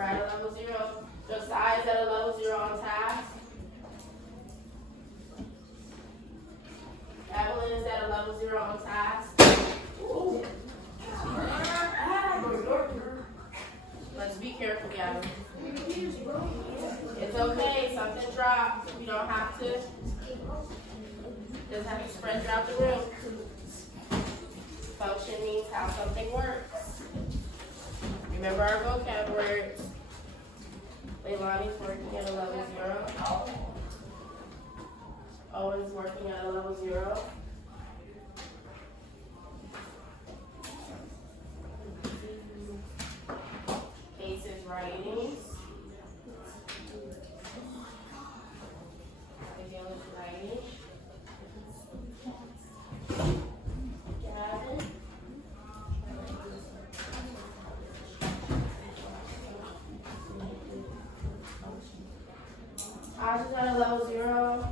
We're at a level 0. Josiah is at a level 0 on task. Evelyn is at a level 0 on task. Ooh. Let's be careful, Gavin. It's okay, something dropped. You don't have to. Doesn't have to spread throughout the room. Function means how something works. Remember our vocab words. Leilani's working at a level 0. Owen's working at a level 0. Case's writing. Abigail's writing. Gavin. Ash is at a level 0.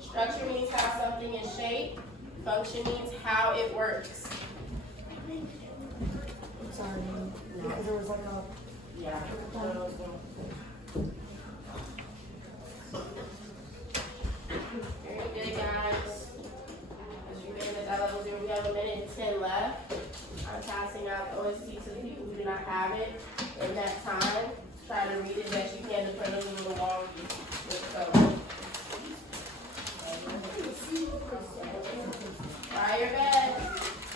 Structure means how something is shaped. Function means how it works. I'm sorry, because there was like a... Yeah. Very good, guys. As you made it at that level 0, we have 1:10 left. I'm passing out the OST to the people who do not have it. In that time, try to read it best you can to print a little long with color. Try your best.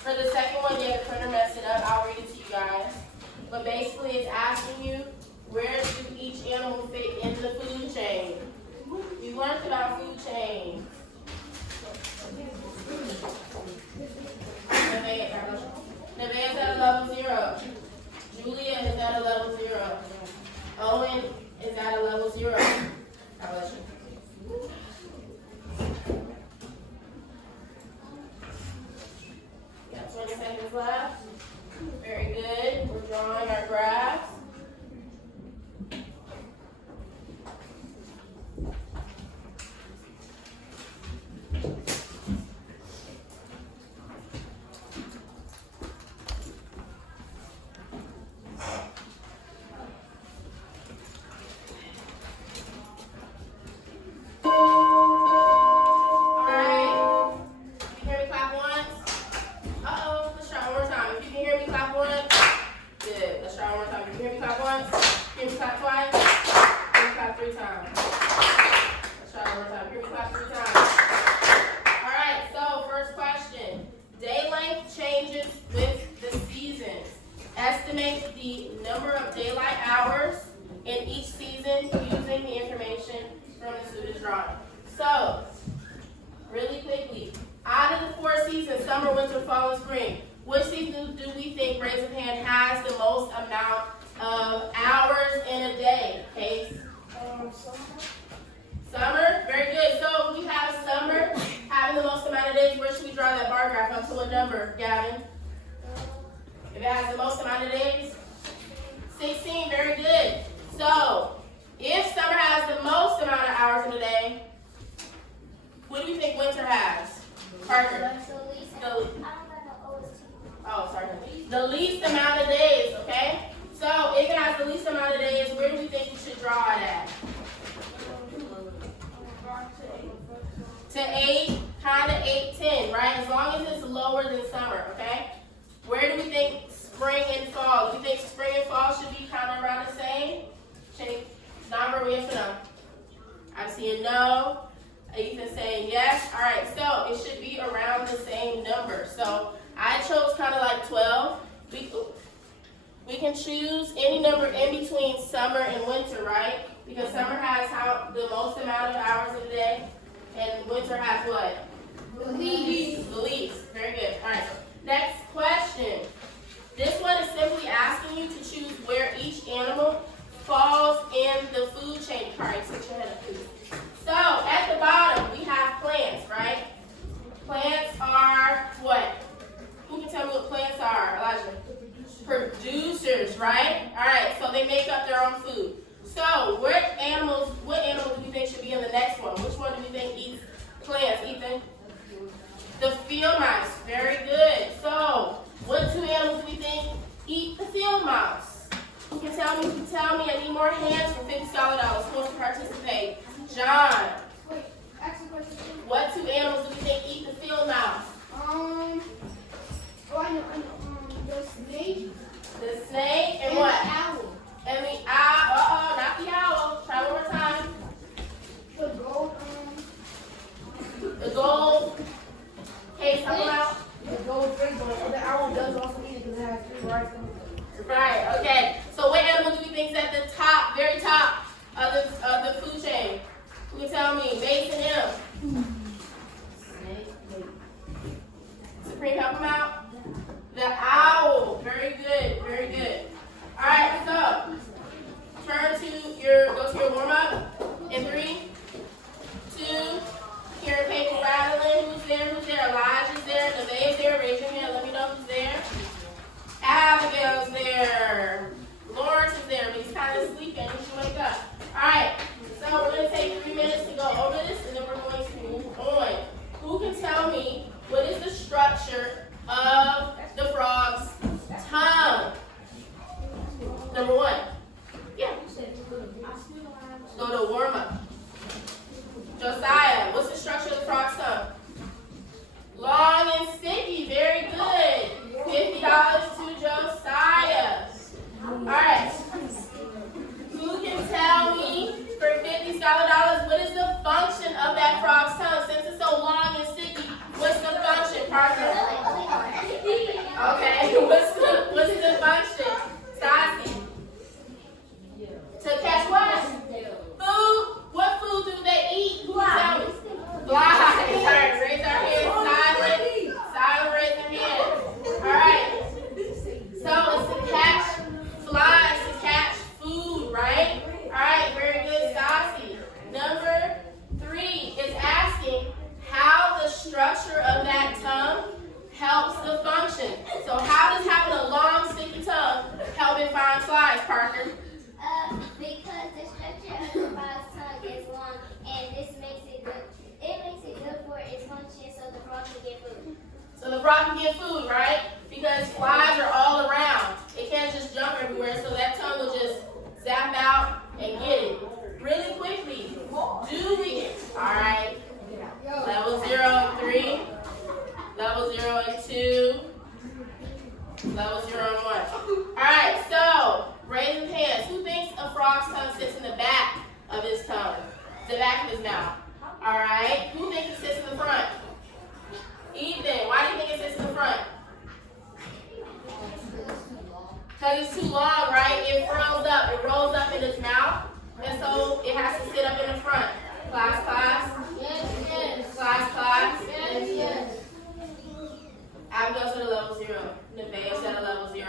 For the second one, yeah, the printer messed it up. I'll read it to you guys. But basically, it's asking you, where does each animal fit in the food chain? We learned about food chain. Nevaeh's at a level 0. Julia is at a level 0. Owen is at a level 0. God bless you. Got 20 seconds left. Very good. We're drawing our graphs. Estimate the number of daylight hours in each season using the information from the student's drawing. So, really quickly, out of the 4 seasons, summer, winter, fall, and spring, which season do we think, raise of hand, has the most amount of hours in a day? Case? Summer? Very good. So, if we have summer having the most amount of days, where should we draw that bar graph? Up to what number, Gavin? If it has the most amount of days? 16, very good. So, if summer has the most amount of hours in a day, what do you think winter has? Parker? The least amount of days, okay? So, if it has the least amount of days, where do we think we should draw it at? To 8, kind of 8, 10, right? As long as it's lower than summer, okay? Where do we think spring and fall? Do you think spring and fall should be kind of around the same? Shake. Nonverbal, yes or no? I see a no. Ethan saying yes. All right, so it should be around the same number. So I chose kind of like 12. We can choose any number in between summer and winter, right? Because summer has the most amount of hours of the day. And winter has what? The leaves. The leaves. Very good. All right. Next question. This one is simply asking you to choose where each animal falls in the food chain. All right, switch your head up, please. So at the bottom we have plants, right? Plants are what? Who can tell me what plants are, Elijah? Producers, right? All right. So they make up their own food. So what animal do you think should be in the next one? Which one do you think eats plants, Ethan? The field mouse. Very good. So what two animals do you think eat the field mouse? Who can tell me? Who can tell me? I need more hands for $50. Who wants to participate? John. Wait, ask the question. What two animals do you think eat the field mouse? Oh, I know. The snake. The snake and And what? the owl. And the owl. Not the owl. Try one more time. The gold. The gold. Hey, talk about. The gold fish. But the owl does also eat it because it has 3 rice. Right. Okay. So what animal do we think is at the top, very top of the food chain? Who can tell me? Base and M. Supreme, help him out. The owl. Very good. Very good. All right. So go to your warm up in 3, 2. Hear paper rattling. Who's there? Who's there? Elijah's there. Nevaeh's there. Raise your hand. Let me know who's there. Abigail's there. Lawrence is there, but he's kind of sleeping. He should wake up. All right. So we're going to take 3 minutes to go over this, and then we're going to move on. Who can tell me what is the structure of the frog's tongue? Number 1. Yeah. Go to warm up. Josiah, what's the structure of the frog's tongue? Long and sticky. Very good. $50 to Josiah. All right. Who can tell me for $50 what is the function of that frog's tongue? Since it's so long and sticky, what's the function, Parker? Okay. What's the function? Stassi? To catch what? Food. What food do they eat? Who can tell me? Flies. All right. Raise our hands. Silent raising hands. All right. So it's to catch flies, to catch food, right? All right, very good, Stassi. Number 3 is asking how the structure of that tongue helps the function. So how does having a long, sticky tongue help it find flies, Parker? Because the structure of the frog's tongue is long, and this makes it good. It makes it good for its function, so the frog can get food. So the frog can get food, right? Because flies are all around. It can't just jump everywhere, so that tongue will just zap out and get it really quickly. All right. Level 0 and 3. Level 0 and 2. Level 0 and 1. All right, so raise your hands. Who thinks a frog's tongue sits in the back of his tongue? The back of his mouth. All right. Who thinks it sits in the front? Ethan, why do you think it sits in the front? Because it's too long, right? It furls up. It rolls up in its mouth. And so it has to sit up in the front. Class. Yes. Class. Yes. Abigail's at a level 0. Nevaeh's at a level 0.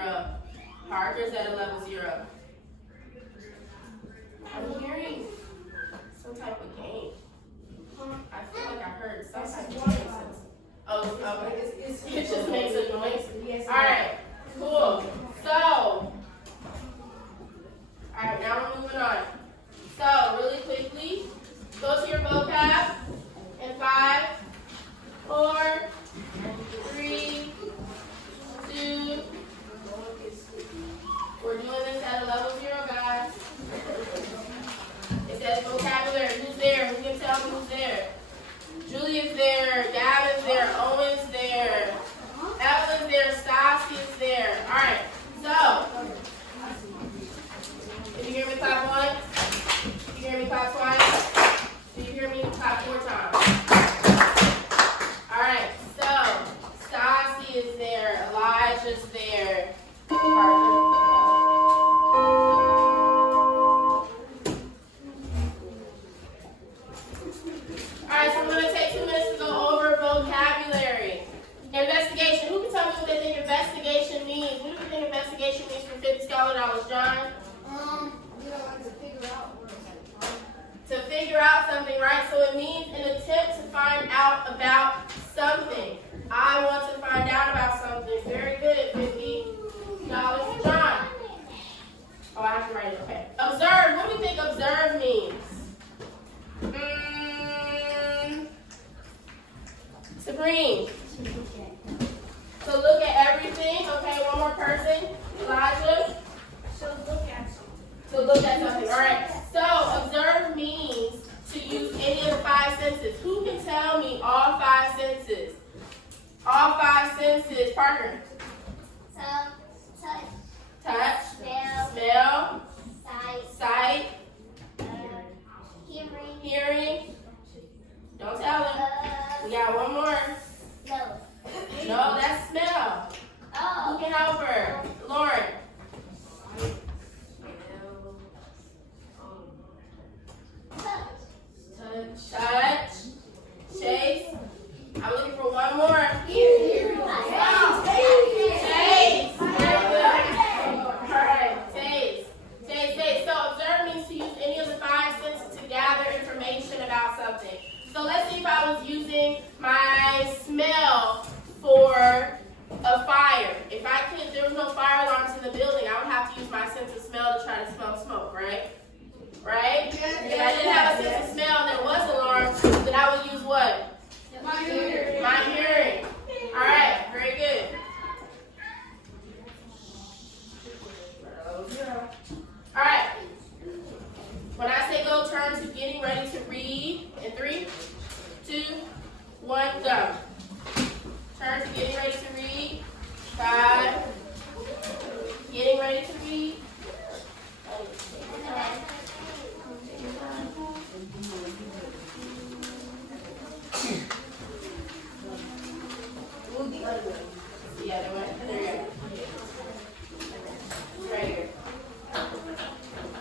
Parker's at a level 0. I'm hearing some type of game. I feel like I heard some type of game. Oh, okay. It just makes a noise. All right, cool. So, all right, now we're moving on. So, really quickly, go to your vocab in 5, 4, 3, 2. We're doing this at a level 0, guys. It says vocabulary. Who's there? Who can tell me who's there? Julia's there, Gavin's there, Owen's there, Evelyn's there, Stassi's there. All right, so, did you hear me clap once? Did you hear me clap twice? Did you hear me clap 4 times? All right, so, Stassi is there, Elijah's there, Parker. All right, so I'm going to Screen. To look at everything. Okay, one more person. Elijah. To look at something. All right. So observe means to use any of the 5 senses. Who can tell me all 5 senses? All 5 senses. Parker. Touch. Smell. Sight. Hearing. Don't tell them. We got one more. No, that's smell. Who can help her? Lauren. Touch. Chase. I'm looking for one more. Chase. Alright, taste. So observe means to use any of the 5 senses to gather information about something. So let's see if I was using my smell for a fire. If there was no fire alarms in the building, I would have to use my sense of smell to try to smell smoke, right? Right? If I didn't have a sense of smell and there was alarms, then I would use what? My hearing. Alright, very good. Alright. When I say go, turn to getting ready to read. In 3, 2, 1, go. Turn to getting ready to read. 5. Getting ready to read. The other one. There you go. Right here.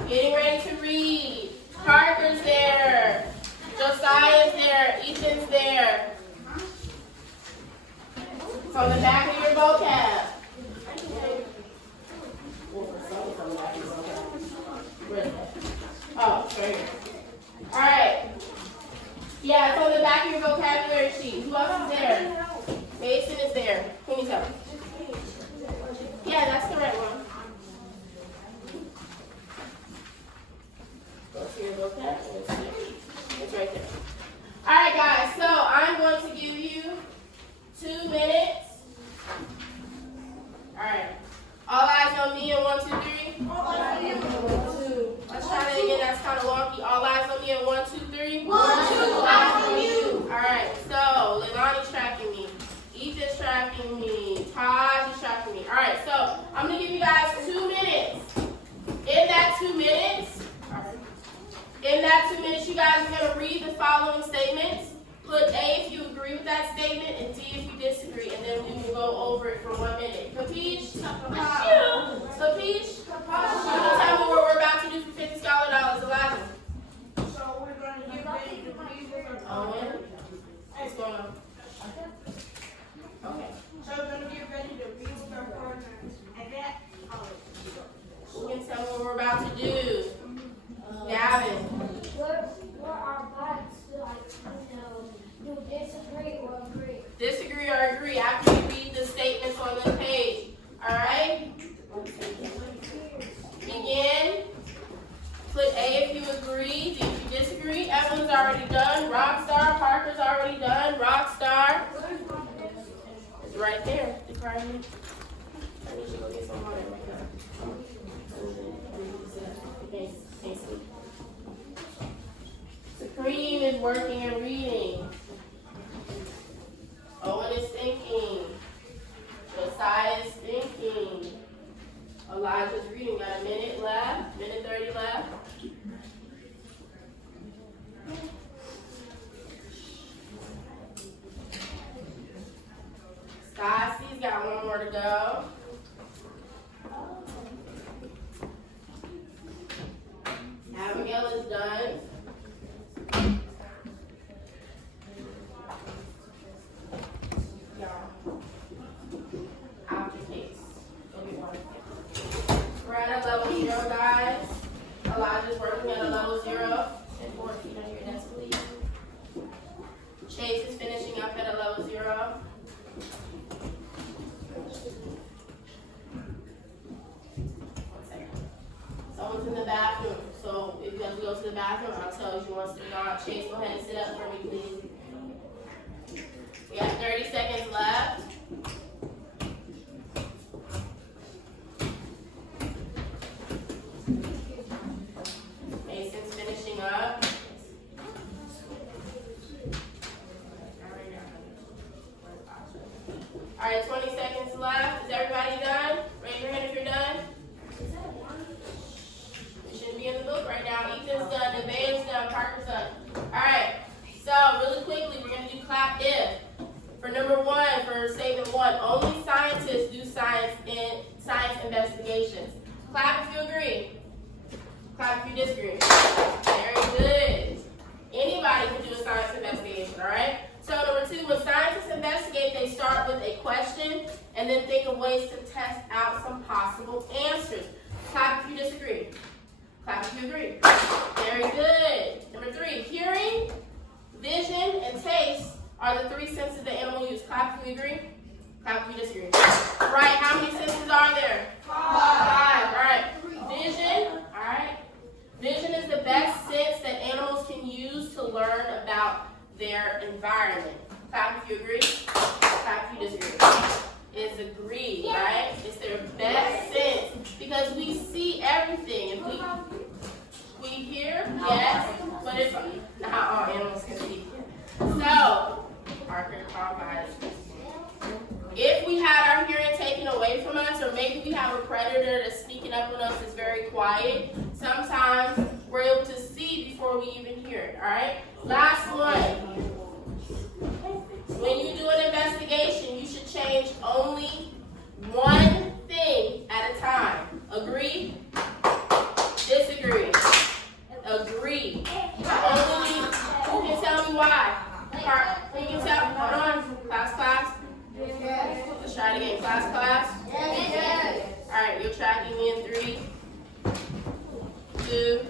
Getting ready to read. Parker's there. Josiah's there. Ethan's there. It's on the back of your vocab. Oh, right here. Alright. Yeah, it's on the back of your vocabulary sheet. Who else is there? Mason is there. Who needs help? Yeah, that's the right one. Go to your vocab. It's right there. Alright, guys. So I'm going to give you 2 minutes. Alright. All eyes on me in 1, 2, 3. All eyes on you. 1, 2. Let's try that again. That's kind of wonky. All eyes on me in 1, 2, 3. 1, 2. Eyes on you. Alright, so Leilani's tracking me. Ethan's tracking me. Taj is tracking me. Alright, so I'm going to give you guys 2 minutes. In that 2 minutes, you guys are going to read the following statements. Put A if you agree with that statement and D if you disagree, and then we will go over it for 1 minute. Capiche? Capiche? You can tell me what we're about to do for $50 dollars. Elijah. So we're going to get ready to read. Owen? What's going on? Okay. So we're going to get ready to read our partners. And that, Who can tell me what we're about to do? Gavin. What our bodies feel like, do disagree or agree? Disagree or agree after you read the statements on the page. Alright? Begin. Put A if you agree, D if you disagree. Evelyn's already done. Rockstar. Parker's already done. Rockstar. It's right there. It's right here. I need you to go get some water right now. Can't sleep. Supreme is working and reading. Owen is thinking. Josiah is thinking. Elijah's reading. Got a minute left. Minute 30 left. Stassi's got 1 more to go. Abigail is done. We're at a level 0, guys. Elijah's working at a level 0. And 4 feet on your desk, please. Chase is finishing up at a level 0. Someone's in the bathroom. So if you have to go to the bathroom, I'll tell you once they're gone. Chase, go ahead and sit up for me, please. We have 30 right, 20 seconds left. Is everybody done? Raise your hand if you're done. You shouldn't be in the book right now. Ethan's done, Nevaeh's done, Parker's done. All right, so really quickly, we're going to do clap if. For number 1, for statement 1, only scientists do science investigations. Clap if you agree. Clap if you disagree. Very good. Anybody can do a science investigation, all right? So number 2, when scientists investigate, they start with a question and then think of ways to test out some possible answers. Clap if you disagree. Clap if you agree. Very good. Number 3, hearing, vision, and taste are the 3 senses that animals use. Clap if you agree. Clap if you disagree. Right, how many senses are there? 5. All right. Vision, all right. Vision is the best sense that animals can use to learn about their environment. Clap if you agree. Clap if you disagree. Is agree, right? It's their best sense because we see everything. If we hear, yes, but if not all animals can see. So, Parker, calm guys. If we had our hearing taken away from us, or maybe we have a predator that's sneaking up on us that's very quiet, sometimes we're able to see before we even hear it, all right? Last one. When you do an investigation, you should change only one thing at a time. Agree? Disagree? Agree. Only, who can tell me why? Who can tell me? Hold on. Class. Let's try it again. Class. All right, you're tracking me in 3, 2,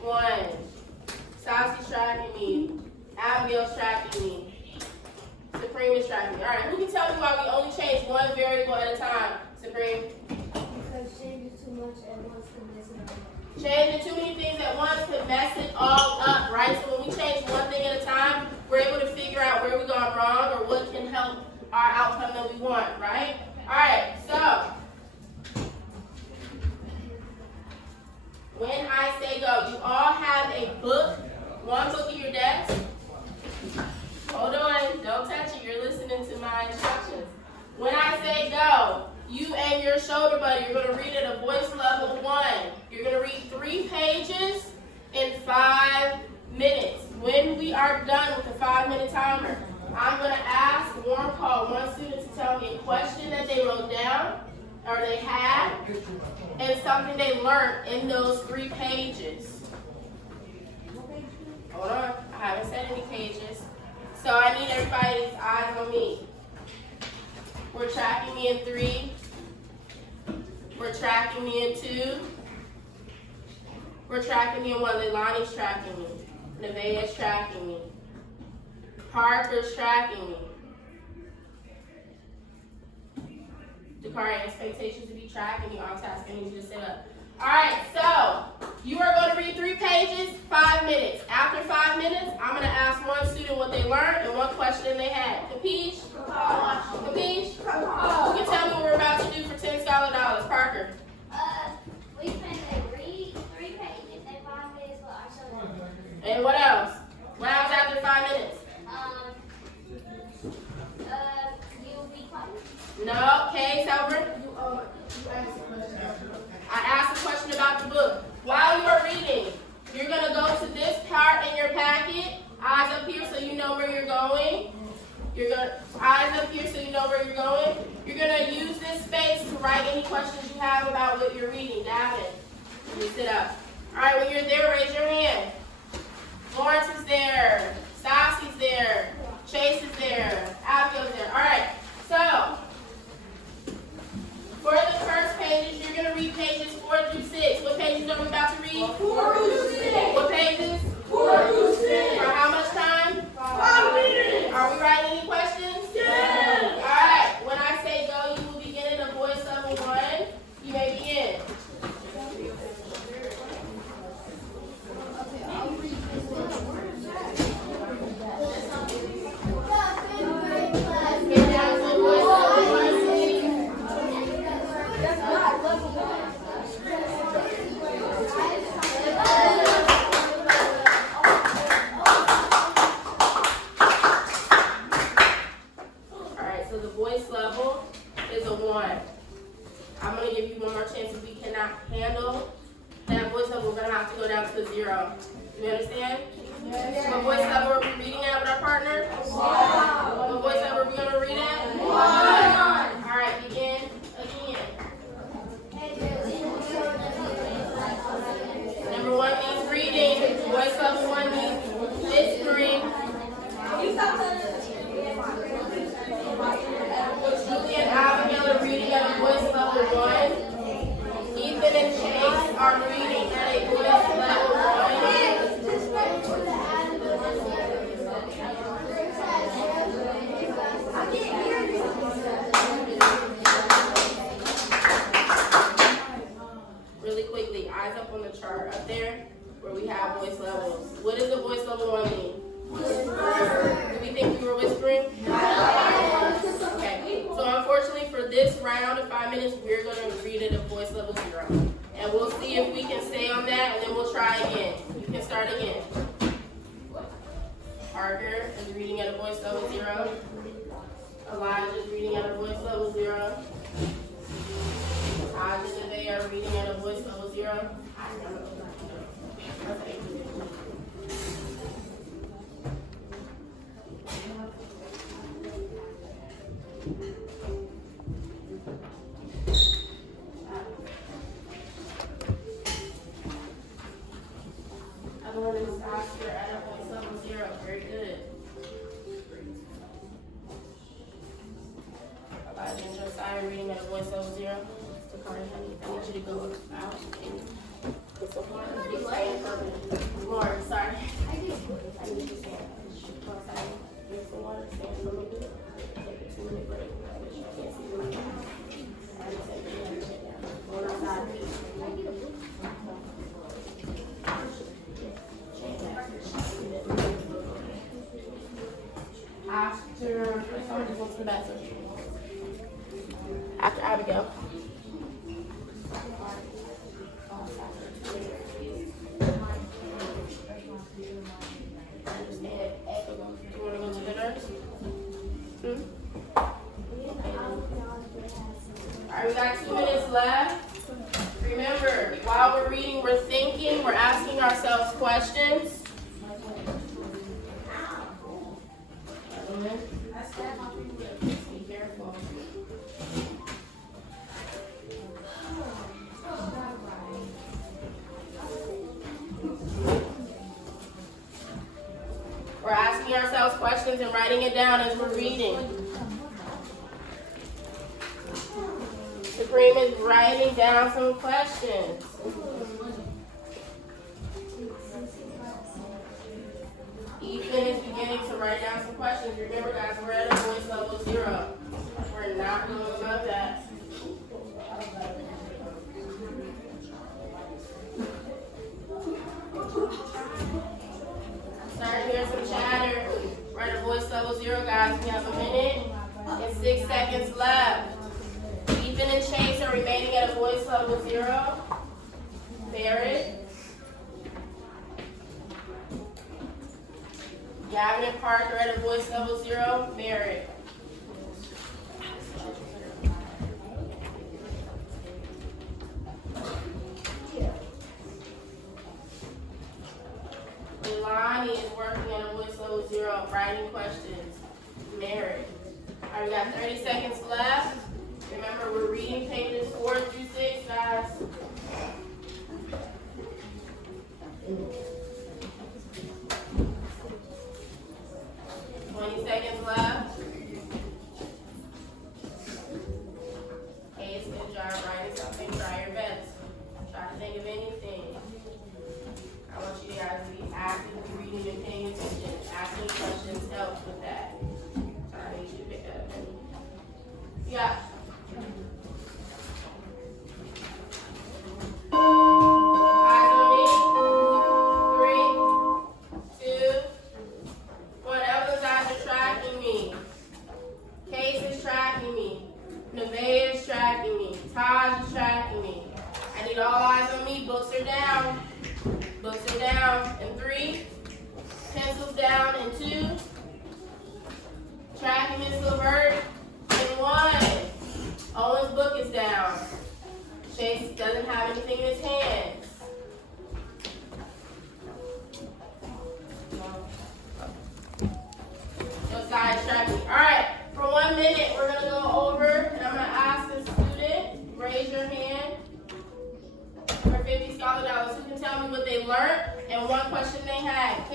1. Saucy's tracking me. Abigail's tracking me. Supreme is tracking me. All right, who can tell me why we only change one variable at a time? Supreme? Because changing too much at once can mess it up. Changing too many things at once could mess it all up, right? So when we change one thing at a time, we're able to figure out where we've gone wrong or what can help our outcome that we want, right? All right, so when I say go, you all have a book, one book in your desk. Hold on, don't touch it. You're listening to my instructions. When I say go, you and your shoulder buddy, you're going to read at a voice level 1. You're going to read 3 pages in 5 minutes. When we are done with the 5-minute timer, I'm going to ask one student to tell me a question that they wrote down or they had and something they learned in those 3 pages. Hold on, I haven't said any pages. So I need everybody's eyes on me. We're tracking me in 3. We're tracking me in 2. We're tracking me in 1. Leilani's tracking me. Nevaeh's tracking me. Parker's tracking me. Dakari, expectations to be tracked, and you all task. I need you to sit up. All right, so you are going to read 3 pages, 5 minutes. After 5 minutes, I'm going to ask one student what they learned and what question they had. Capiche? Capiche? Who can tell me what we're about to do for $10 scholar dollars? Parker? We plan to read 3 pages in 5 minutes for our children. And what else? What happens after 5 minutes? You'll be quiet. No. Case, Albert? You asked a question. I asked a question about the book. While you are reading, you're going to go to this part in your packet. Eyes up here so you know where you're going. Eyes up here so you know where you're going. You're going to use this space to write any questions you have about what you're reading. Davin, you sit up. All right, when you're there, raise your hand. Lawrence is there. Stassi's there. Chase is there. Abigail's there. All right, so for the first pages, you're going to read pages 4 through 6. What pages are we about to read? 4 through 6. What pages? 4 through 6. For how much time? 5 minutes. Are we writing any questions? Yes. All right. When I say go, you will begin at a voice level 1. You may begin. What voice level are we reading at with our partner? What voice level are we going to read at? Alright, begin again. Number 1 means reading. Voice level 1 means whispering. Julie and Abigail are reading at a voice level 1. Ethan and Chase are reading at a voice level 1. Really quickly, eyes up on the chart up there where we have voice levels. What does the voice level 1 mean? Do we think we were whispering? Okay. So unfortunately for this round of 5 minutes, we're going to read at a voice level 0. And we'll see if we can stay on that, and then we'll try again. You can start again. Parker is reading at a voice level 0. Elijah is reading at a voice level 0. Taj and they are reading at a voice level 0. Okay. Everyone is Oscar at a voice level 0. Very good. Elijah and Josiah reading at a voice level 0. Takari, I need you to go out and get some water. More, sorry. I need you to stand. Go outside. Get some water. Stand for me. Take a 2-minute break. I can't see you. Going outside. After somebody goes to the bathroom. After Abigail. You want to go to the nurse? Alright, we got 2 minutes left. Remember, while we're reading, we're thinking, we're asking ourselves questions. Be careful. We're asking ourselves questions and writing it down as we're reading. Supreme is writing down some questions. Ethan is beginning to write down some questions. Remember, guys, we're at a voice level 0. We're not going above that. Start hearing some chatter. We're at a voice level 0, guys. We have a minute and 6 seconds left. Ethan and Chase are remaining at a voice level 0. Barrett. Gavin and Parker at a voice level 0. Barrett. Milani is working at a voice level 0, writing questions. Merritt. Alright, we got 30 seconds left. Remember, we're reading pages 4 through 6, guys. Seconds left. Hey, it's a good job writing something. Try your best. Try to think of anything. I want you guys to be actively reading and paying attention. Asking questions helps with that. So I need you to pick up. Yeah.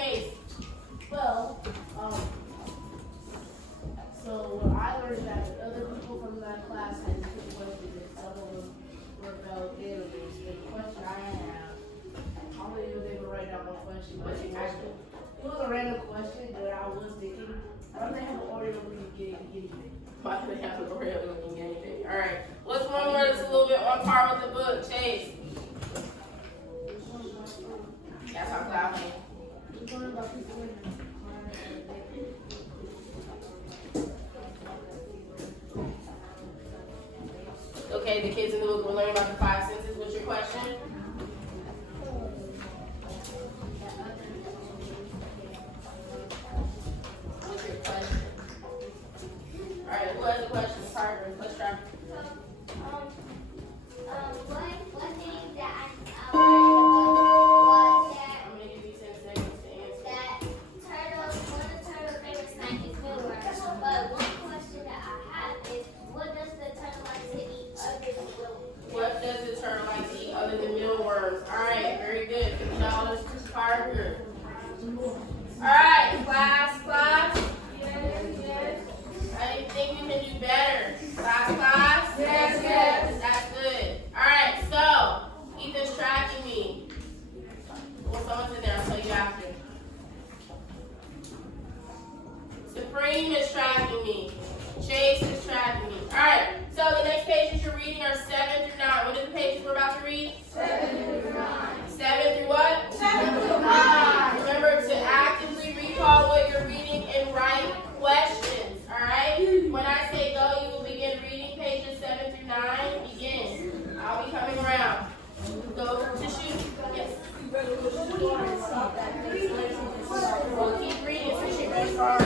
Chase. Well, so what I learned that other people from that class had different questions, and some of them were fellow aliens. The question I have, I don't even know if they were write down one question, but it was a random question that I was thinking. I don't think I have an order of getting anything. Why do they have an Oreo looking anything? Alright. What's one word that's a little bit on par with the book? Chase. That's how cloud came. We're talking about people in there. Okay, the kids in the book were learning about the 5 senses. What's your question? What's your question? Alright, who has a question? Parker, let's try. One thing that I learned was that I'm gonna give you 10 seconds to answer. that one of the turtle's favorite snack is mealworms. But one question that I have is, what does the turtle like to eat other than mealworms? What does the turtle like to eat other than mealworms? Alright, very good. $50 to Parker. Alright, class. I think we can do better. Class? Yes. That's good. Alright, so, Ethan's tracking me. Well, someone's in there, I'll tell you after. Supreme is tracking me. Chase is tracking me. Alright, so the next pages you're reading are 7 through 9. What are the pages we're about to read? 7 through 9. 7 through what? 7 through 9. Remember to actively recall what you're reading and write questions. Alright? When I say go, you will begin reading pages 7 through 9. Begin. I'll be coming around. Go to shoot. Yes. We'll keep reading so she ready for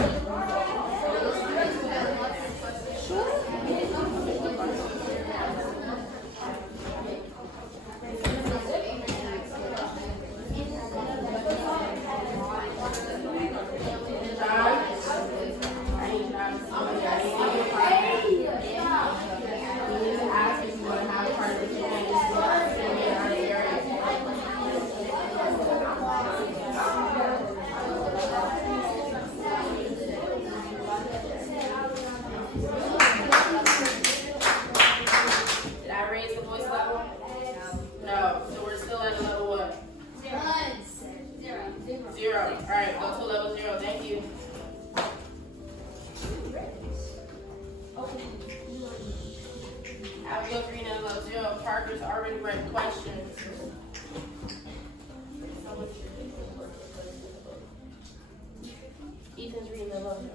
Did I raise the voice level? No. So we're still at a level what? 0. Alright, go to level 0. Thank you. Abigail Green at level 0. Parker's already read questions. Ethan's reading the level 0.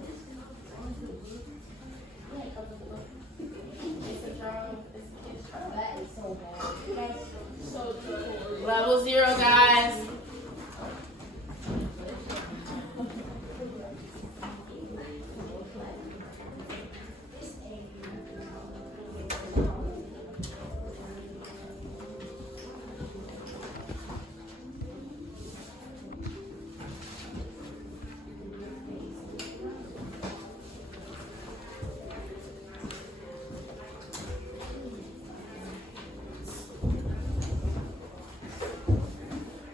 That is so bad. Level 0, guys.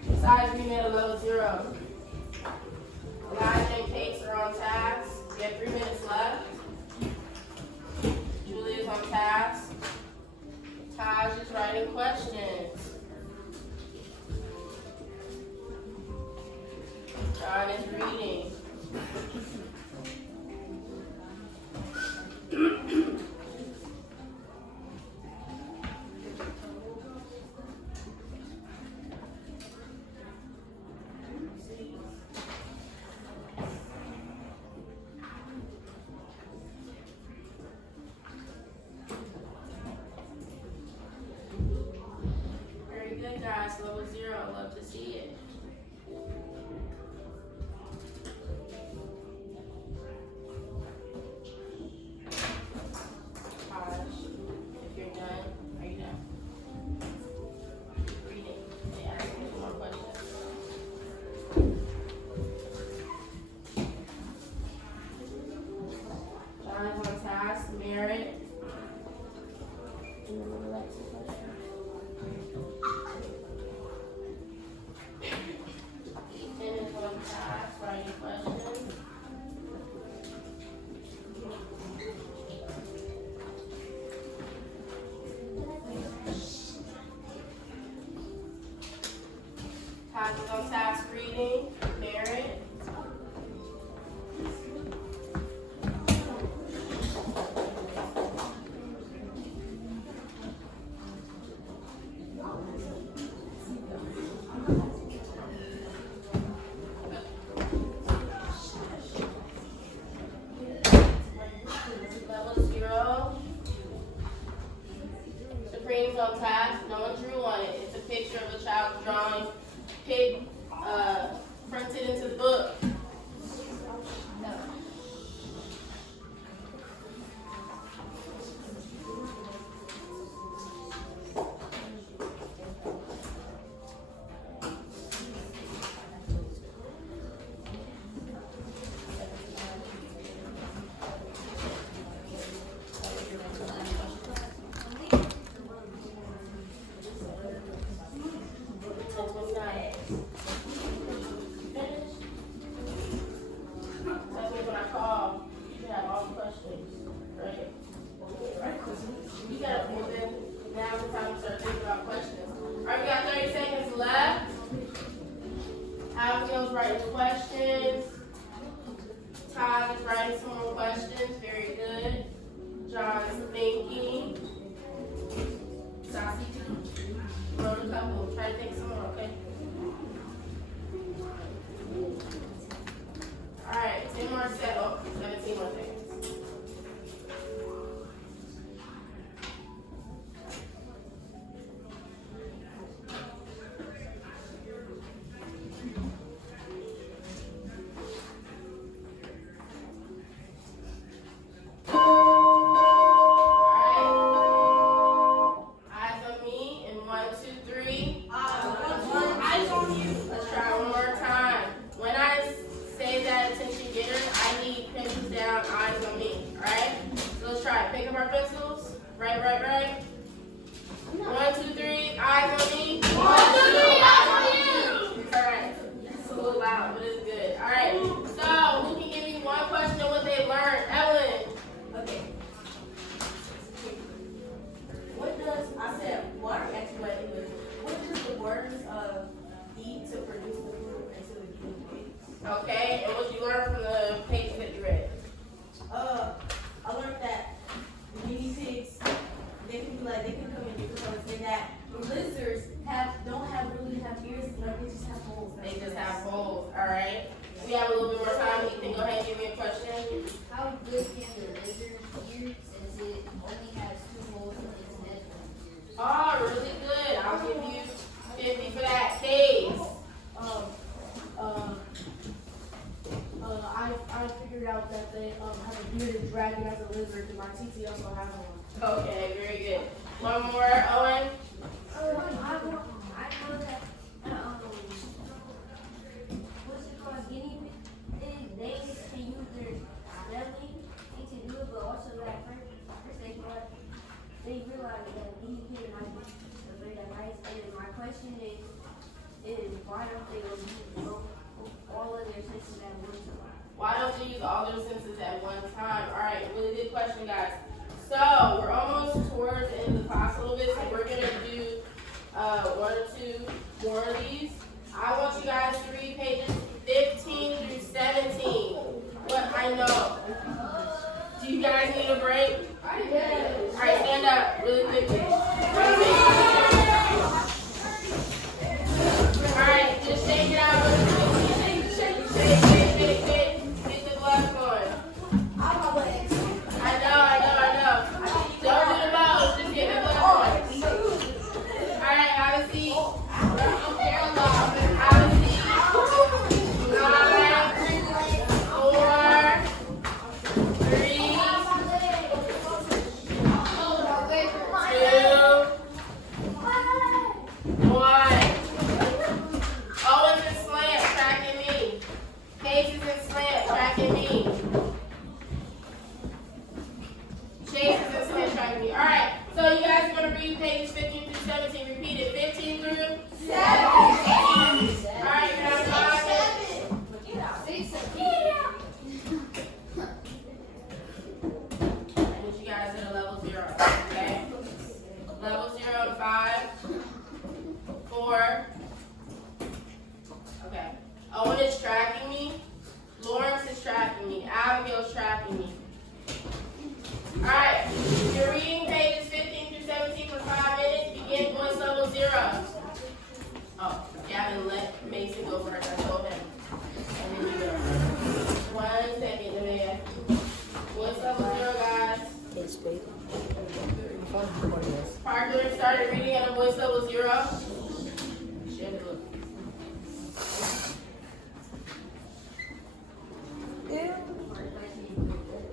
Besides being at a level 0. Elijah and Case are on task. We have 3 minutes left. Julie is on task. Taj is writing questions. John is reading. Very good, guys. Level 0. Love to see it. book. Abigail's writing questions. Todd is writing some more questions. Very good. John's thinking. Sassy wrote a couple. Try to think some more, okay? Alright, 10 more seconds. 17 more seconds. Right. 1, 2, 3, eyes on me. 1, 2, 3, eyes on you. Alright. It's a little loud, but it's good. Alright. So, who can give me one question of what they learned? Evelyn. Okay. What does, I said, well, I already asked you what it was. What does the worms eat to produce the food until it gets eggs? Okay, and what you learned from the pages that you read? I learned that guinea pigs, they can come in different colors, and that lizards don't really have ears, but they just have holes. They just have holes, alright? We have a little bit more time. Ethan, go ahead and give me a question. How good can the lizard ear since it only has 2 holes in its head? Oh, really good. I'll give you 50 for that. Case. I figured out that they have a bearded dragon as a lizard, and my TT also has one. Okay, very good. One more, Owen. I know that, what's it called, guinea pigs, they can use their belly to do it, but also like first they realize that guinea pigs are not very nice, and my question is why don't they use all of their senses at one time? Why don't you use all those senses at one time? All right, really good question, guys. So we're almost towards the end of the class a little bit, so we're gonna do 1 or 2 more of these. I want you guys to read pages 15 through 17. What I know. Do you guys need a break? All right, stand up really quickly. All right, just shake it out really quickly. Shake. Get the blood flowing. I know. Don't do the mouth, just get the blood flowing. All right, have a seat. Have a seat. 5, 4, 3, 2,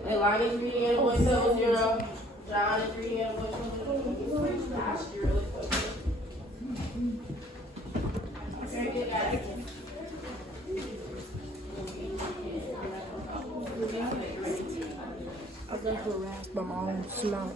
Elani's reading at a voice level 0. John is reading at a voice level 0. Very good, guys. I got harassed by my own snot.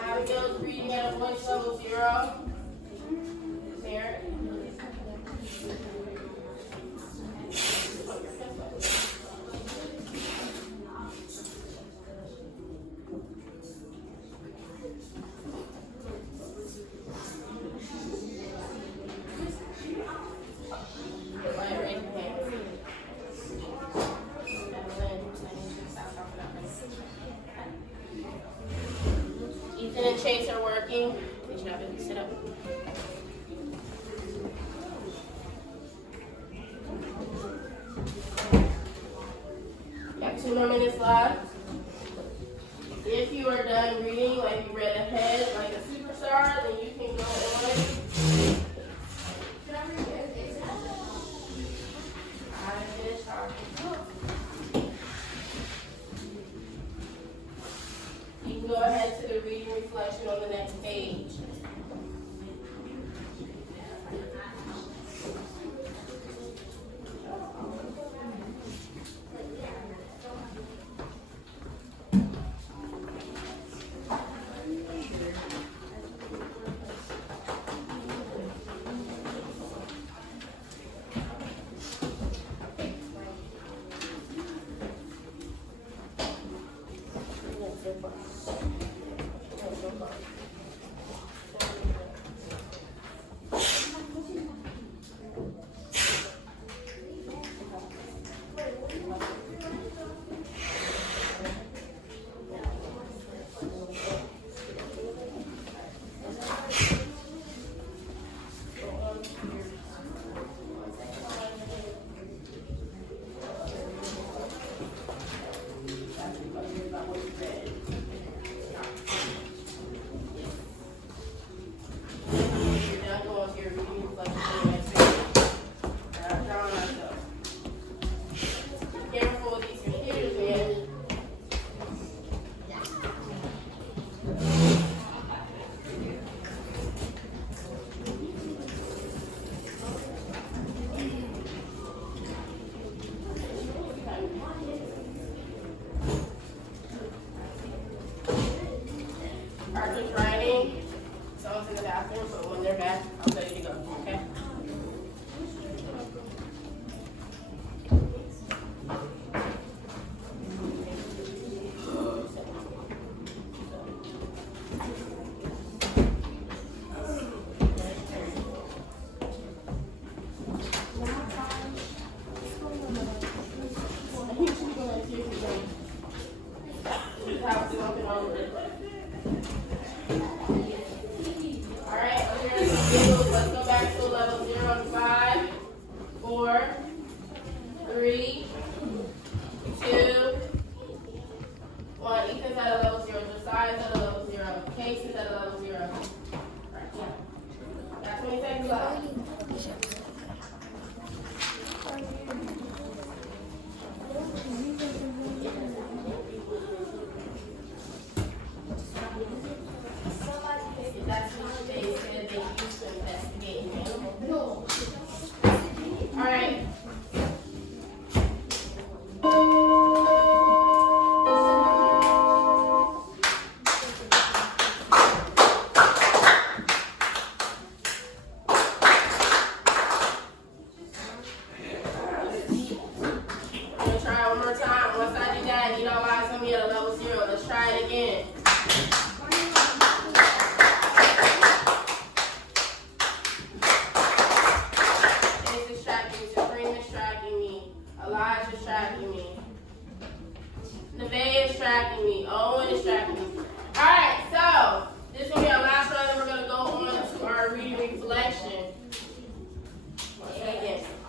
Abigail's reading at a voice level 0. Merritt. Ethan and Chase are working. They should have it sit up. You have 2 more minutes left. If you are done reading, like you read ahead, like a superstar, then you can go on. I finished talking. You can go ahead to the reading reflection on the next page.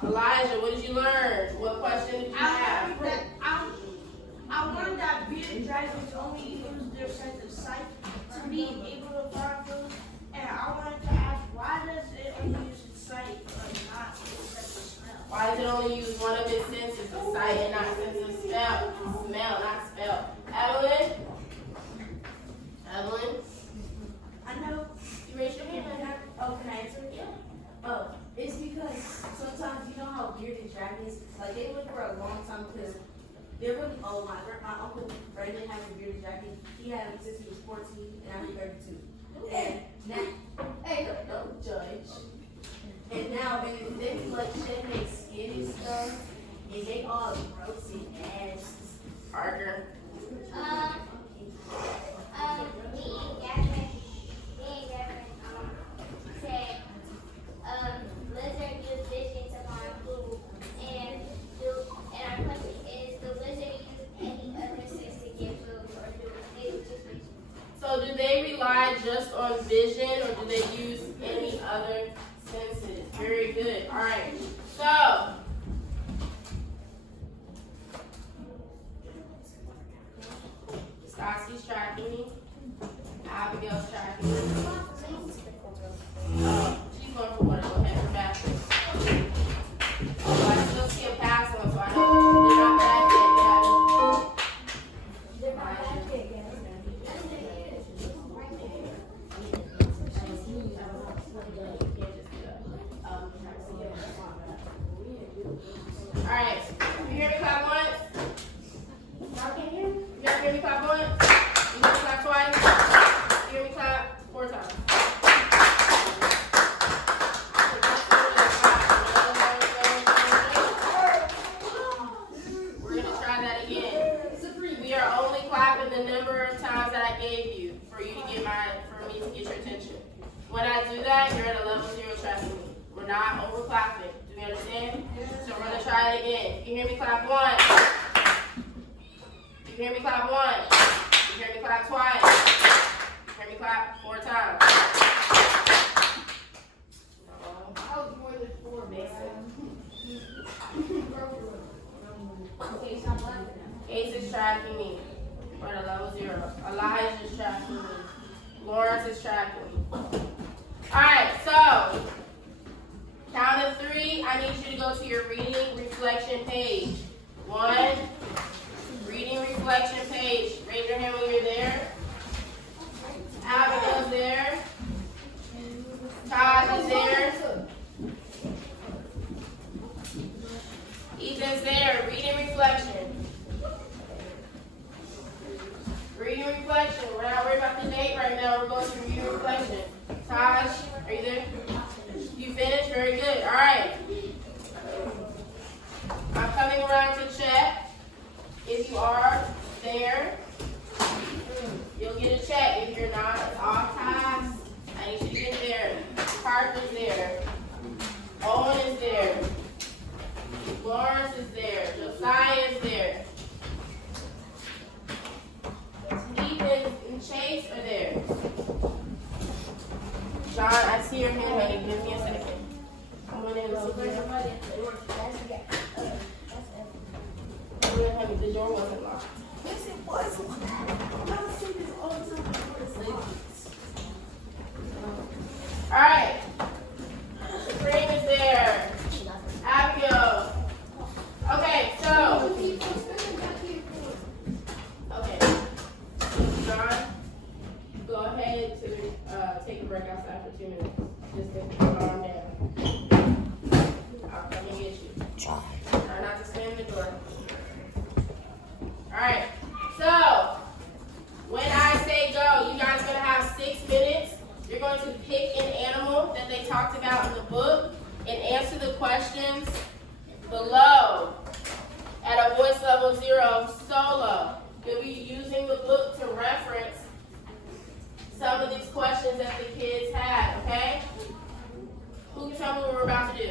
Elijah, what did you learn? What question did you have? I learned that bearded dragons only use their sense of sight to be able to find food, and I wanted to ask, why does it only use its sight but not its sense of smell? Why does it only use one of its senses, the sight, and not sense of smell? Smell, not spell. Evelyn? Evelyn? I know. You raised your hand. Oh, can I answer it? Yeah. It's because sometimes you know how bearded dragons, like they live for a long time because they're really old. My uncle Brandon has a bearded dragon. He had him since he was 14 and I'm 32. And now, hey, don't judge. And now they like shed their skin and stuff, and they all gross and nasty. Parker. Said, lizard use vision to find food, and our question is, do lizard use any other sense to get food, or do they just vision? So do they rely just on vision, or do they use any other senses? Very good. All right. So Stassi's tracking me. Abigail's tracking me. She's going for water. Go ahead. Her bathroom. Oh, I still see a pass on, so I know they're not back yet, Gavin. They're not back yet, guys. All right. You hear me clap once? Y'all can't hear me? You guys hear me clap once? You hear me clap twice? You hear me clap 4 times? We're going to try that again. We are only clapping the number of times that I gave you for you to get for me to get your attention. When I do that, you're at a level 0 tracking me. We're not over clapping. Do we understand? So we're gonna try it again. You hear me clap once. You hear me clap once. You hear me clap twice. You hear me clap 4 times. That was more than 4, Mason. Okay, stop laughing now. Ace is tracking me. We're at a level 0. Elijah is tracking me. Lawrence is tracking me. Alright, so count of 3. I need you to go to your reading reflection page. 1. Reading reflection page. Raise your hand when you're there. Abigail's there. Todd is there. Ethan's there. Reading reflection. Reading reflection. We're not worried about the date right now. We're going through reading reflection. Taj, are you there? You finished? Very good. All right. I'm coming around to check. If you are there, you'll get a check. If you're not, it's off task. I need you to get there. Parker's there. Owen is there. Lawrence is there. Josiah is there. Ethan and Chase are there. John, I see your hand, honey. Give me a second. I'm going in and see your hand. Honey, the door wasn't locked. Yes, it was. I say this all the time. All right. Spring is there. Abigail. Okay, so. Okay. John, go ahead to take a break outside for 2 minutes. Just to calm down. I'll come and get you. Try not to slam the door. All right. So, when I say go, you guys are going to have 6 minutes. You're going to pick an animal that they talked about in the book and answer the questions below at a voice level 0 solo. You'll be using the book to reference some of these questions that the kids had, okay? Who can tell me what we're about to do?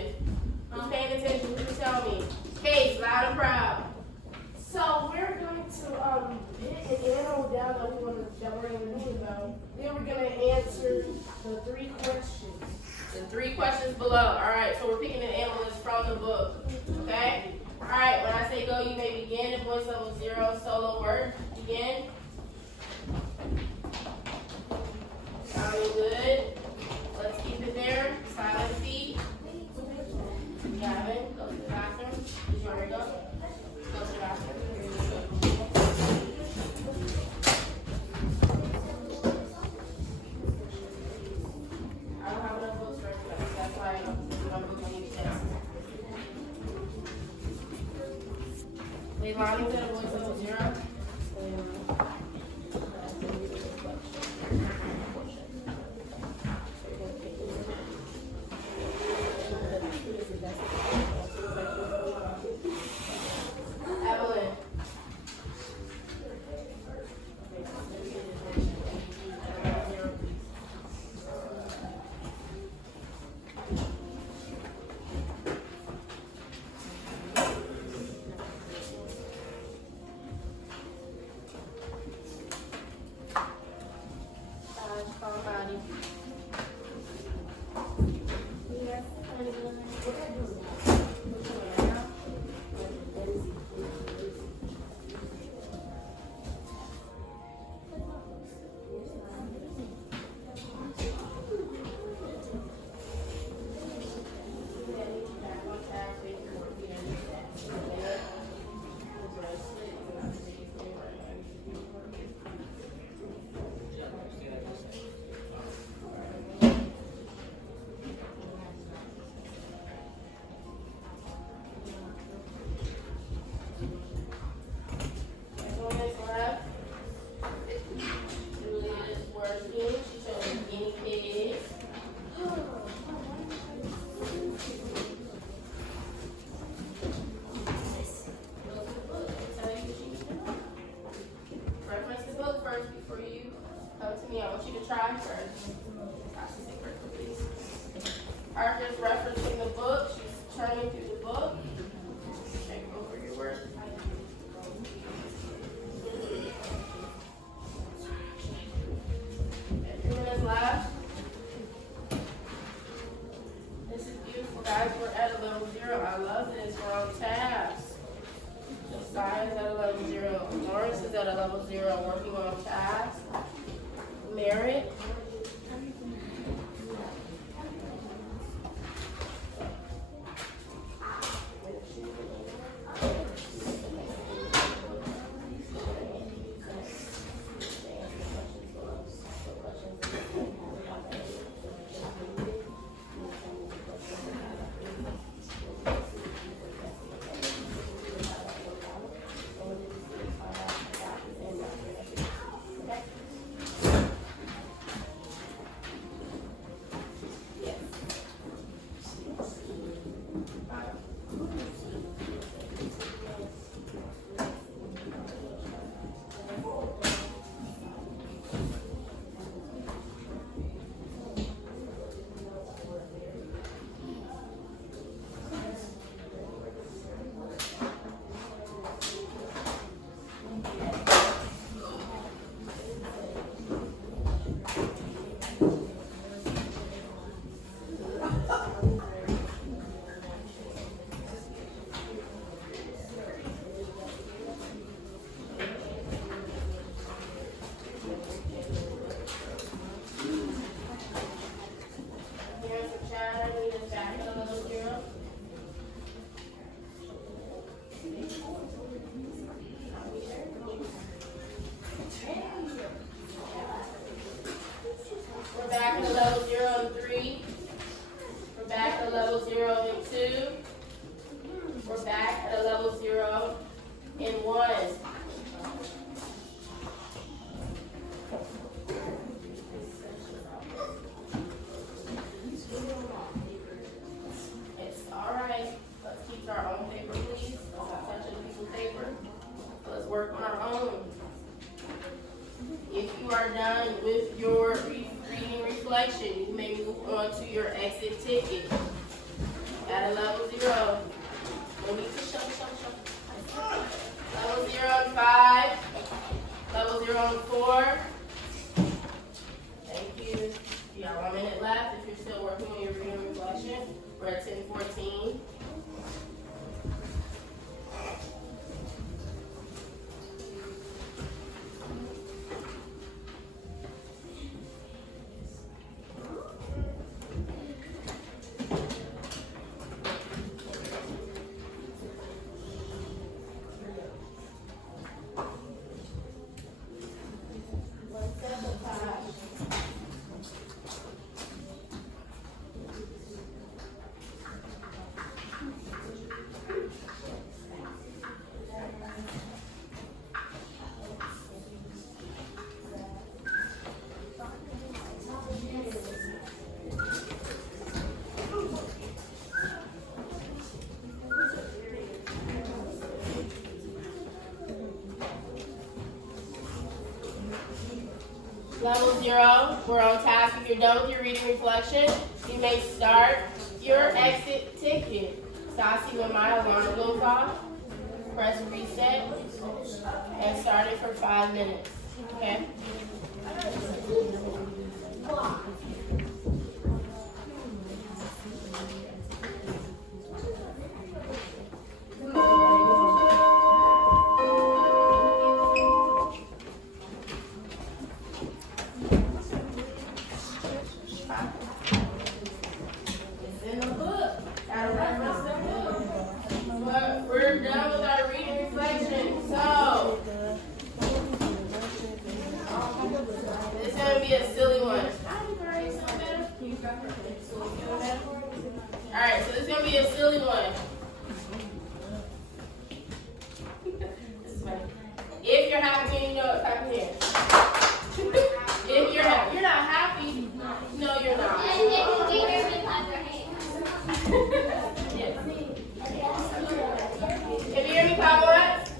Who's paying attention? Who can tell me? Case, loud and proud. So we're going to pick an animal down that we're going to know about. Then we're going to answer the 3 questions. The 3 questions below. All right, so we're picking an animal that's from on the book. Okay? Alright, when I say go, you may begin at voice level 0, solo work. Begin. Sounding good. Let's keep it there. Silent feet. Gavin, go to the bathroom. Did you already go? Go to the bathroom. I don't have enough books for everybody. That's why I don't do my book on each test. Leilani's at a voice level 0. Evelyn. Somebody. Yes, try first. Arthur's referencing the book. She's turning through the book. Check over your work. 3 minutes left. This is beautiful, guys. We're at a level 0. I love this. We're on task. Josiah's at a level 0. Lawrence is at a level 0, working on task. Merit. We're back to level 0 and 3. We're back to level 0 and 2. We're back at a level 0 and 1. It's alright. Let's keep our own paper, please. Let's not touch other people's paper. Let's work on our own. If you are done with your reading reflection, you may move on to your exit ticket. At a level 0. No need to show. Level 0 and 5. Level 0 and 4. Thank you. You got 1 minute left if you're still working on your reading reflection. We're at 10:14. Level 0, we're on task. If you're done with your reading reflection, you may start your exit ticket. Stassi, when my alarm goes off, press reset and start it for 5 minutes. Okay? It's in the book. Gotta reference the book. But we're done with our reading reflection. So this is gonna be a silly one. Alright, so this is gonna be a silly one. This is funny. If you're happy, you know it, clap your hands. If you're happy, you're not happy. No, you're not. Yes. If you hear me clap once,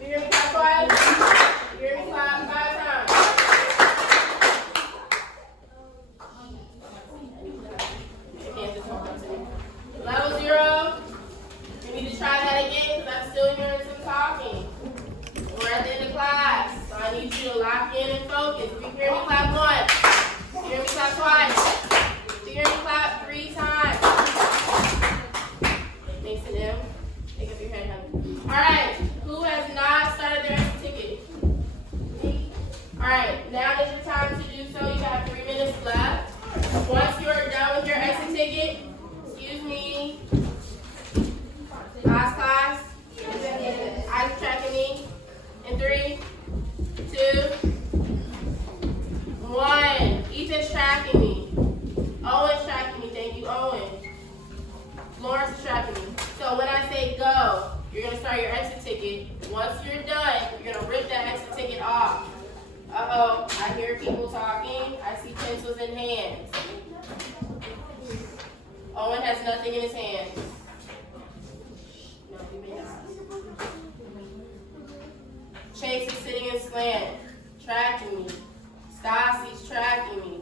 if you hear me clap twice, if you hear me clap 5 times. You can't just walk up to me. Level 0, you need to try that again because I'm still hearing some talking. We're at the end of class, so I need you to lock in and focus. If you hear me clap once, if you hear me clap twice, if you hear me clap 3 times. Thanks to them. Take up your head, honey. Alright, who has not started their exit ticket? Alright, now is your time to do so. You have 3 minutes left. Once you are done with your exit ticket, excuse me, last class, eyes tracking me. In 3, 2, 1. Ethan's tracking me. Owen's tracking me. Thank you, Owen. Lawrence is tracking me. So when I say go, you're going to start your exit ticket. Once you're done, you're going to rip that exit ticket off. Uh-oh, I hear people talking. I see pencils in hands. Owen has nothing in his hands. No, he may not. Chase is sitting in slant, tracking me. Stassi's tracking me.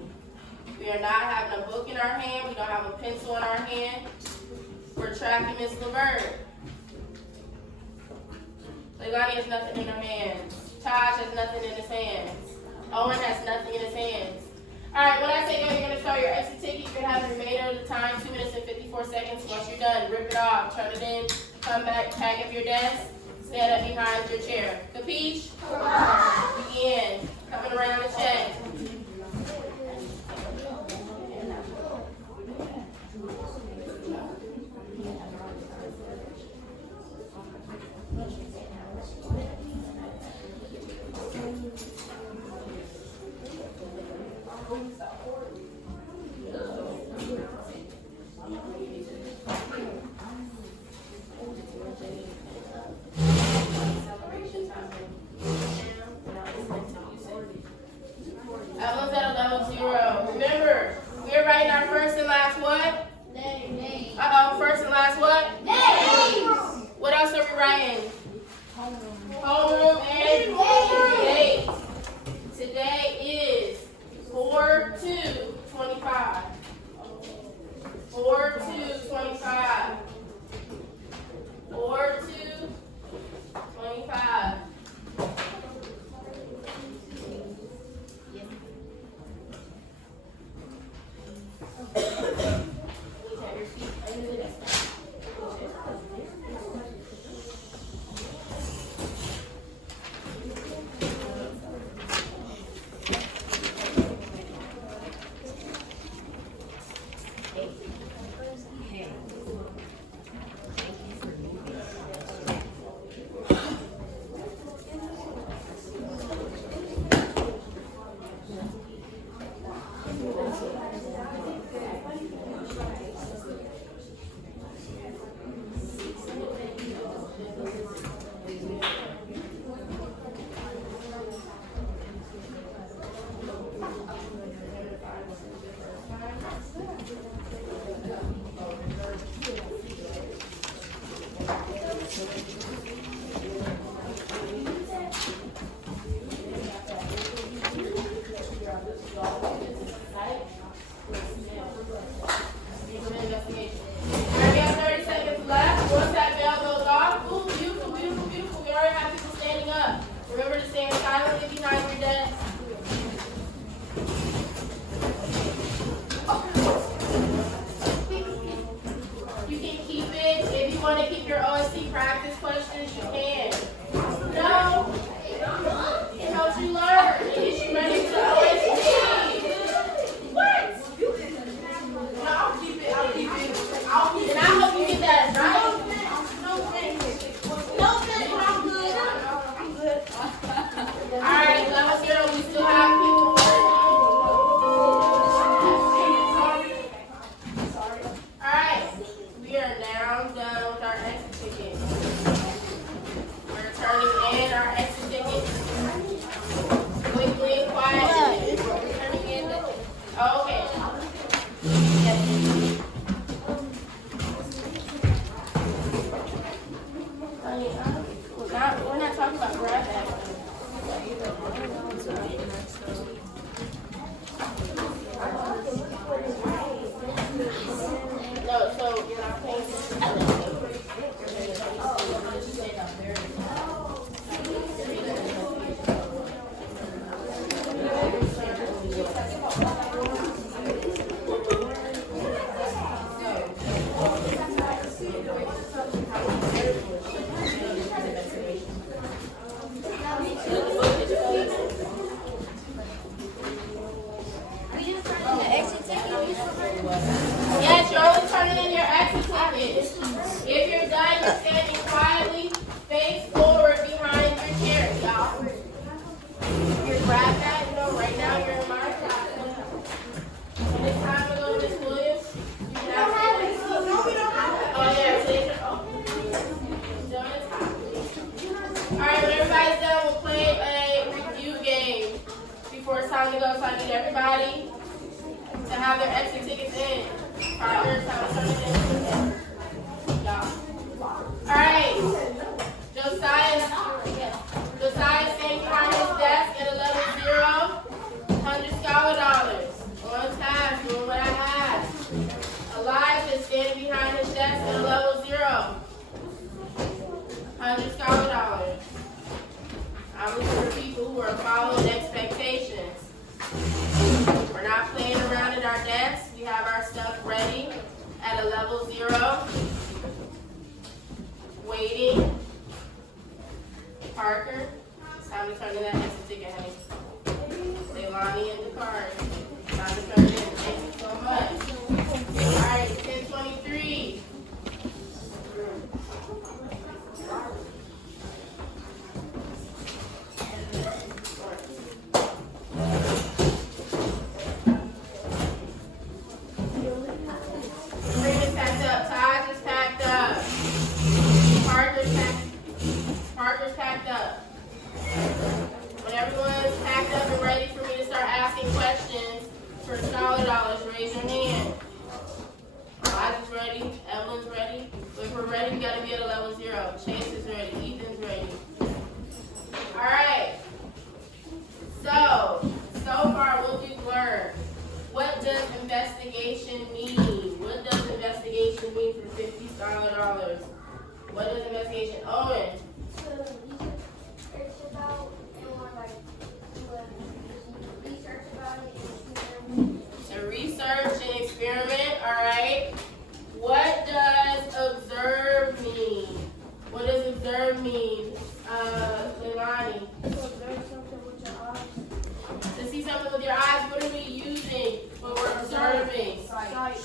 We are not having a book in our hand. We don't have a pencil in our hand. We're tracking Miss Levert. Leilani has nothing in her hands. Taj has nothing in his hands. Owen has nothing in his hands. All right, when I say go, you're going to start your exit ticket. You can have the remainder of the time, 2 minutes and 54 seconds. Once you're done, rip it off, turn it in, come back, pack up your desk. Stand up behind your chair. Capiche? Begin. Coming around the check. Evelyn's at a level 0. Remember, we're writing our first and last what? Name. Uh-oh, first and last what? Names. What else are we writing? Homeroom and date. Today is 4/2/25. 4/2/25. 4/2/25. want to keep your OST practice questions, you can. No. It helps you learn. It gets you ready for the OST. What? No, I'll keep it. And I hope you get that right. Alright, level 0, we still have people working. Alright, we are now done with our exit ticket. We're turning in our exit ticket. Quickly and quietly. Turning in the. Oh, okay. Yes. We're not talking about grab bags. No, so you're not paying Yes, you're only turning in your exit ticket. If you're done, you're standing quietly, face forward behind your chair, y'all. You grab that, right now you're in my class. When it's time to go to Miss Williams, you can ask Oh, yeah, Alright, when everybody's done, we'll play a review game before it's time to go, so I need everybody to have their exit tickets in. Partners, have a turn it in. Y'all. Alright. Josiah's standing behind his desk at a level 0. $100 scholar dollars. On task, doing what I have. Elijah standing behind his desk at a level 0. $100 scholar dollars. I'm looking for people who are following expectations. We're not playing around at our desks. We have our stuff ready at a level 0. Waiting. Parker, it's time to turn in that exit ticket, honey. Leilani in the card. Time to turn it in. Thank you so much. Alright, 1023. Freeman's packed up. Taj is packed up. Parker's packed up. When everyone's packed up and ready for me to start asking questions for scholar dollars, raise your hand. Elijah's ready. Evelyn's ready. If we're ready, we gotta be at a level 0. Chase is ready. Ethan's ready. Alright. So far what we've learned. What does investigation mean? What does investigation mean for $50 scholar dollars? What does investigation? Owen. So you research about and like research about it and So research and experiment, alright. What does observe mean? What does observe mean? Leilani. To observe something with your eyes. To see something with your eyes, what are we using when we're observing? Sight.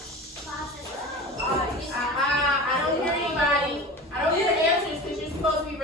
I don't hear anybody. I don't hear answers because you're supposed to be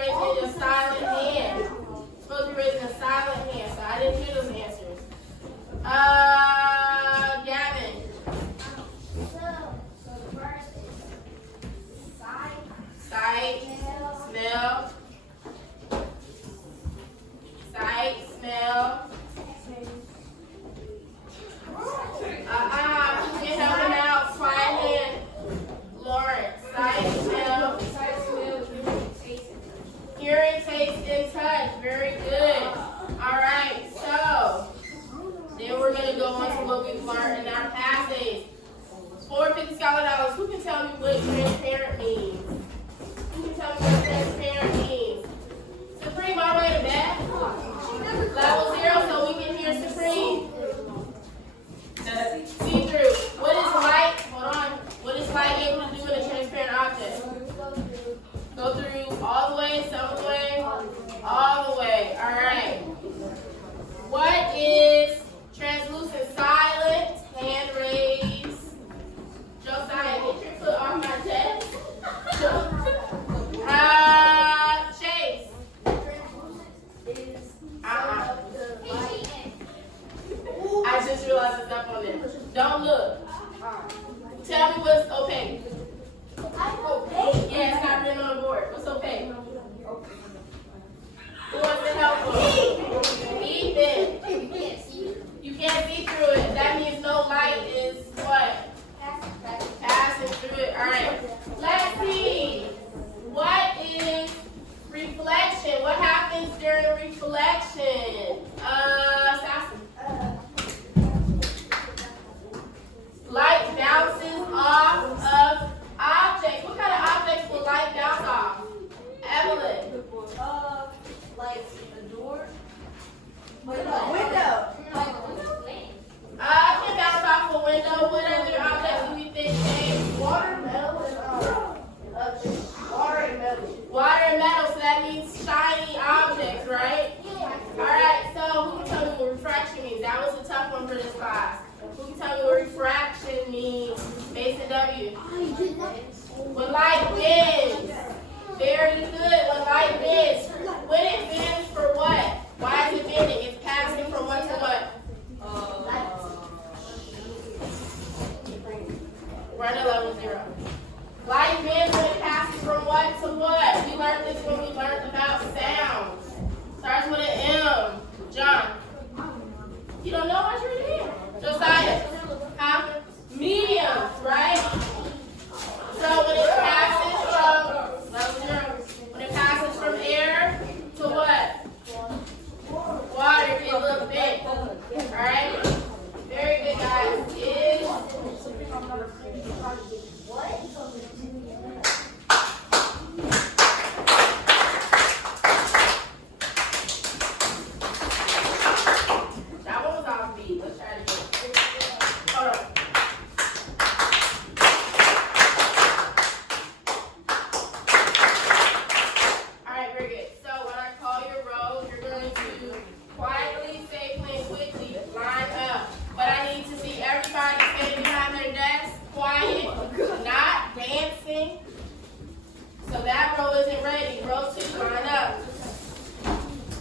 5, row isn't ready. Row 2, line up.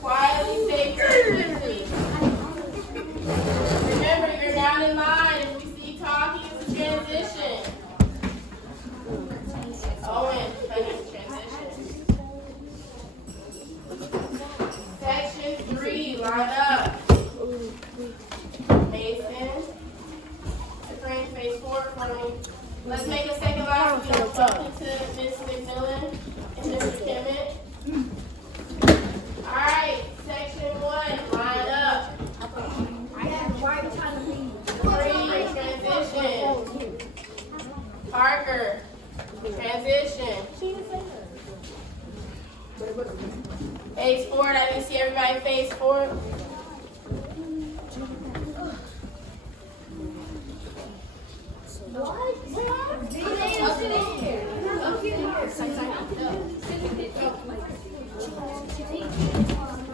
Quietly say quickly. Remember, you're down in line. If we see talking, it's a transition. Owen, honey, transition. Section 3, line up. Mason. Spring, phase 4 for me. Let's make a second line so we don't bump into Miss McMillan and Mr. Kemet. Alright, section 1, line up. Free, transition. Parker, transition. Phase 4, I didn't see everybody phase 4.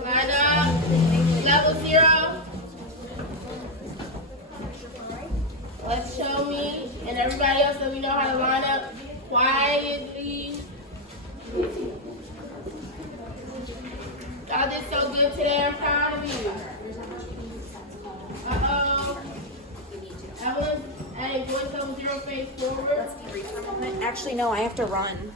Line up. Level 0. Let's show me and everybody else that we know how to line up quietly. Y'all did so good today. I'm proud of you. Uh-oh. Evelyn, hey, boys level 0 face forward. Actually, no, I have to run.